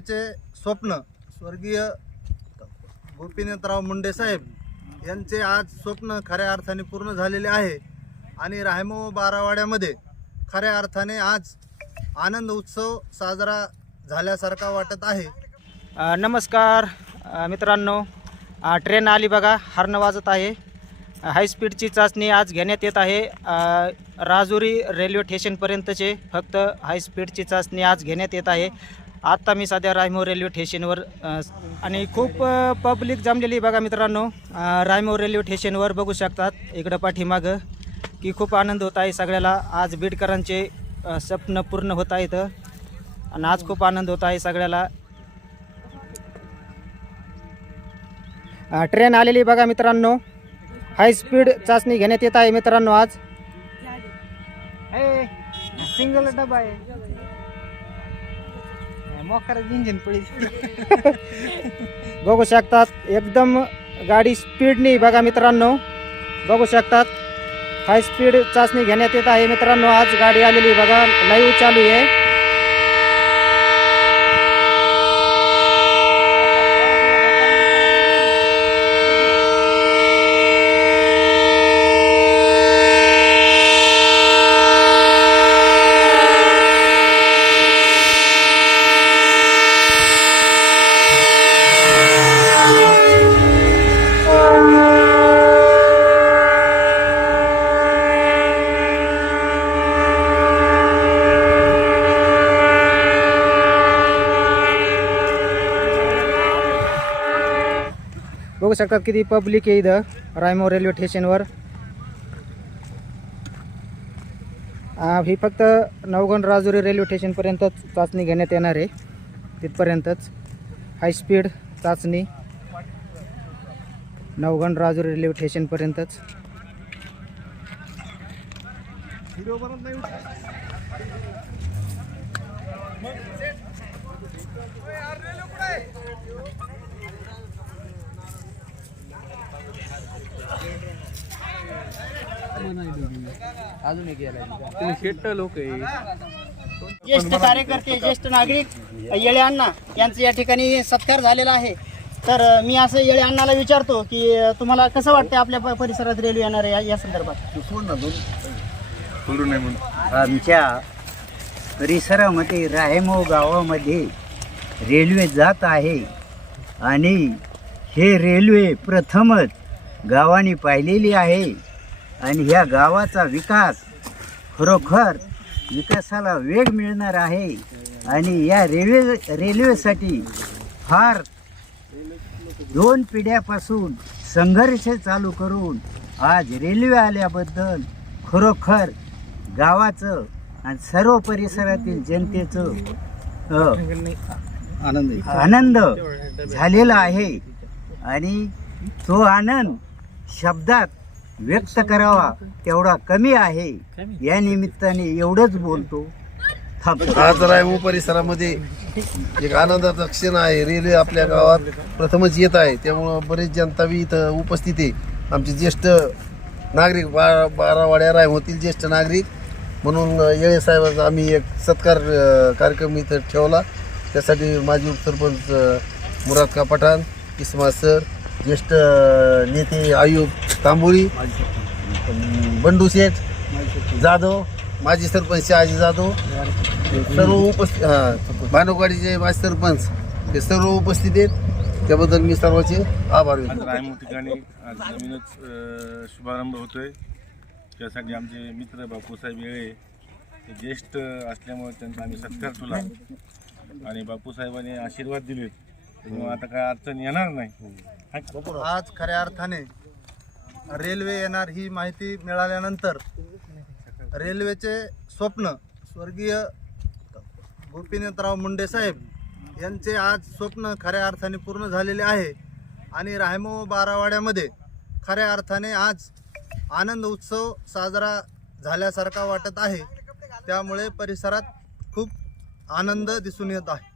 रेल्वेचे स्वप्न स्वर्गीय गोपीनाथराव मुंडे साहेब यांचे आज स्वप्न खऱ्या अर्थाने पूर्ण झालेले आहे आणि रायमो बारावाड्यामध्ये खऱ्या अर्थाने आज आनंद उत्सव साजरा झाल्यासारखा वाटत आहे. नमस्कार. मित्रांनो ट्रेन आली बघा हर्ण वाजत आहे. हायस्पीडची चाचणी आज घेण्यात येत आहे. राजुरी रेल्वे स्टेशनपर्यंतचे फक्त हायस्पीडची चाचणी आज घेण्यात येत आहे. आत्ता मी सध्या रायमोर रेल्वे स्टेशनवर आणि खूप पब्लिक जमलेली बघा मित्रांनो. रायमोर रेल्वे स्टेशनवर बघू शकतात इकडं पाठीमागं की खूप आनंद होत आहे सगळ्याला. आज बीडकरांचे स्वप्न पूर्ण होत आहेत. आणि आज खूप आनंद होत आहे सगळ्याला. ट्रेन आलेली बघा मित्रांनो. हाय स्पीड चाचणी घेण्यात येत आहे मित्रांनो आज. सिंगल डबा आहे. मोकार इंजिन बघू शकतात एकदम गाडी स्पीडनी बघा मित्रांनो. बघू शकतात हाय स्पीड चाचणी घेण्यात येत आहे मित्रांनो. आज गाडी आलेली बघा लाईव्ह चालू आहे. बघू शकतात किती पब्लिक आहे इथं. रायमो रेल्वे स्टेशनवर ही फक्त नवगण राजुरी रेल्वे स्टेशनपर्यंतच चाचणी घेण्यात येणार आहे. तिथपर्यंतच. हायस्पीड चाचणी. नवगण राजुरी रेल्वे स्टेशनपर्यंतच ज्येष्ठ कार्यकर्ते ज्येष्ठ नागरिक येळे अण्णा यांचं या ठिकाणी सत्कार झालेला आहे. तर मी असं येळे अण्णाला विचारतो की तुम्हाला कसं वाटतं आपल्या परिसरात रेल्वे येणार आहे या- या संदर्भात? आमच्या परिसरामध्ये राहेमो गावामध्ये रेल्वे जात आहे. आणि हे रेल्वे प्रथमच गावाने पाहिलेली आहे. आणि ह्या गावाचा विकास खरोखर विकासाला वेग मिळणार आहे. आणि या रेल्वे रेल्वेसाठी फार दोन पिढ्यापासून संघर्ष चालू करून आज रेल्वे आल्याबद्दल खरोखर गावाचं आणि सर्व परिसरातील जनतेचं आनंद आनंद झालेला आहे. आणि तो आनंद शब्दात व्यक्त करावा तेवढा कमी आहे. या निमित्ताने एवढंच बोलतो. आज रायमो परिसरामध्ये एक आनंदाचा क्षण आहे. रेल्वे आपल्या गावात प्रथमच येत आहे. त्यामुळं बरेच जनता बी इथं उपस्थित आहे. आमचे ज्येष्ठ नागरिक बारा बारावाड्या रायमोतील ज्येष्ठ नागरिक म्हणून येळे साहेबांचा आम्ही एक सत्कार कार्यक्रम इथं ठेवला. त्यासाठी माजी उपसरपंच मुरादका मुराद का पठाण इस्मा सर ज्येष्ठ नेते आयुब तांबोळी बंडू शेठ जाधव माजी सरपंच शहाजी जाधव सर्व उपस्थित हा भानुकाडीचे माजी सरपंच हे सर्व उपस्थित आहेत. त्याबद्दल मी सर्वांचे आभार व्यक्त आज करतो. रायमो ठिकाणी नवीनच अ, शुभारंभ होतोय. त्यासाठी आमचे मित्र बापूसाहेब येळे हे ज्येष्ठ असल्यामुळे त्यांचा आम्ही सत्कार तुला. आणि बापूसाहेबांनी आशीर्वाद दिले त्यामुळे आता काय अडचण येणार नाही. आज खऱ्या अर्थाने रेल्वे येणार ही माहिती मिळाल्यानंतर रेल्वेचे स्वप्न स्वर्गीय गोपीनाथराव मुंडे साहेब यांचे आज स्वप्न खऱ्या अर्थाने पूर्ण झालेले आहे. आणि रायमो बारावाड्यामध्ये खऱ्या अर्थाने आज आनंद उत्सव साजरा झाल्यासारखा वाटत आहे. त्यामुळे परिसरात खूप आनंद दिसून येत आहे.